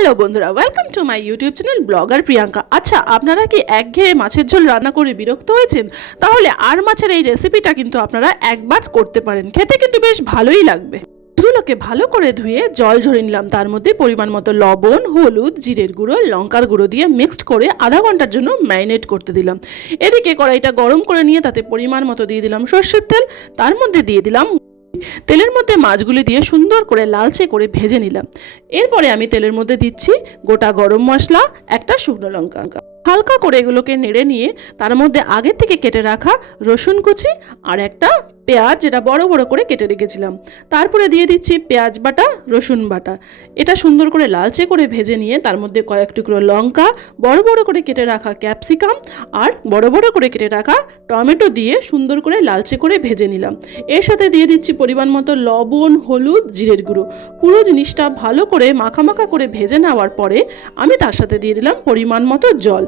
Hello বন্ধুরা, welcome to my YouTube channel blogger Priyanka. আচ্ছা, আপনারা কি একঘেয়ে মাছের ঝোল রান্না করে বিরক্ত হয়েছেন? তাহলে আর মাছের এই রেসিপিটা কিন্তু আপনারা একবার করতে পারেন, খেতে কিন্তু বেশ ভালোই লাগবে। মাছগুলোকে ভালো করে ধুয়ে জল ঝরিয়ে নিলাম, তার মধ্যে পরিমাণ মতো লবণ, হলুদ, জিরের গুঁড়ো, লঙ্কার গুঁড়ো দিয়ে মিক্সড করে আধা ঘন্টার জন্য ম্যারিনেট করতে দিলাম। এদিকে কড়াইটা গরম করে নিয়ে তাতে পরিমাণ মতো দিয়ে দিলাম সর্ষের তেল, তার মধ্যে দিয়ে দিলাম তেলের মধ্যে মাছগুলি দিয়ে সুন্দর করে লালচে করে ভেজে নিলাম। এরপরে আমি তেলের মধ্যে দিচ্ছি গোটা গরম মশলা, একটা শুকনো লঙ্কা। হালকা করে এগুলোকে নেড়ে নিয়ে তার মধ্যে আগের থেকে কেটে রাখা রসুন কুচি আর একটা পেঁয়াজ, যেটা বড় বড় করে কেটে রেখেছিলাম, তারপরে দিয়ে দিচ্ছি পেঁয়াজ বাটা, রসুন বাটা। এটা সুন্দর করে লালচে করে ভেজে নিয়ে তার মধ্যে কয়েক টুকরো লঙ্কা, বড় বড় করে কেটে রাখা ক্যাপসিকাম আর বড় বড় করে কেটে রাখা টমেটো দিয়ে সুন্দর করে লালচে করে ভেজে নিলাম। এর সাথে দিয়ে দিচ্ছি পরিমাণ মতো লবণ, হলুদ, জিরের গুঁড়ো। পুরো জিনিসটা ভালো করে মাখা করে ভেজে নেওয়ার পরে আমি তার সাথে দিয়ে দিলাম পরিমাণ মতো জল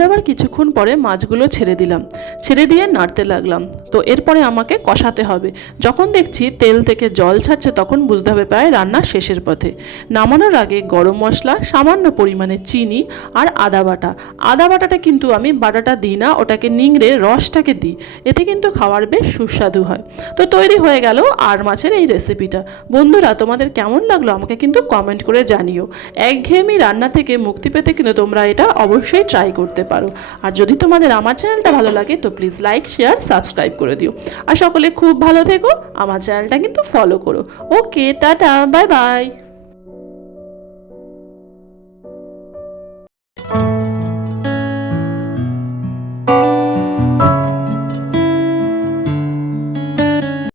দেওয়ার কিছুক্ষণ পরে মাছগুলো ছেড়ে দিলাম, ছেড়ে দিয়ে নাড়তে লাগলাম। তো এরপরে আমাকে কষাতে হবে। যখন দেখছি তেল থেকে জল ছাড়ছে তখন বুঝতে হবে প্রায় রান্না শেষের পথে। নামানোর আগে গরম মশলা, সামান্য পরিমাণে চিনি আর আদা বাটাটা কিন্তু আমি বাটাটা দিই না, ওটাকে নিংড়ে রসটাকে দিই, এতে কিন্তু খাওয়ার বেশ সুস্বাদু হয়। তো তৈরি হয়ে গেল আর মাছের এই রেসিপিটা। বন্ধুরা, তোমাদের কেমন লাগলো আমাকে কিন্তু কমেন্ট করে জানিও। একঘেয়েমি রান্না থেকে মুক্তি পেতে কিন্তু তোমরা এটা অবশ্যই ট্রাই করতে পারো। আর যদি তোমাদের আমার চ্যানেলটা ভালো লাগে তো প্লিজ লাইক, শেয়ার, সাবস্ক্রাইব করে দিও। আর সকলে খুব ভালো থেকো, আমার চ্যানেলটা কিন্তু ফলো করো। ওকে, টাটা, বাই বাই।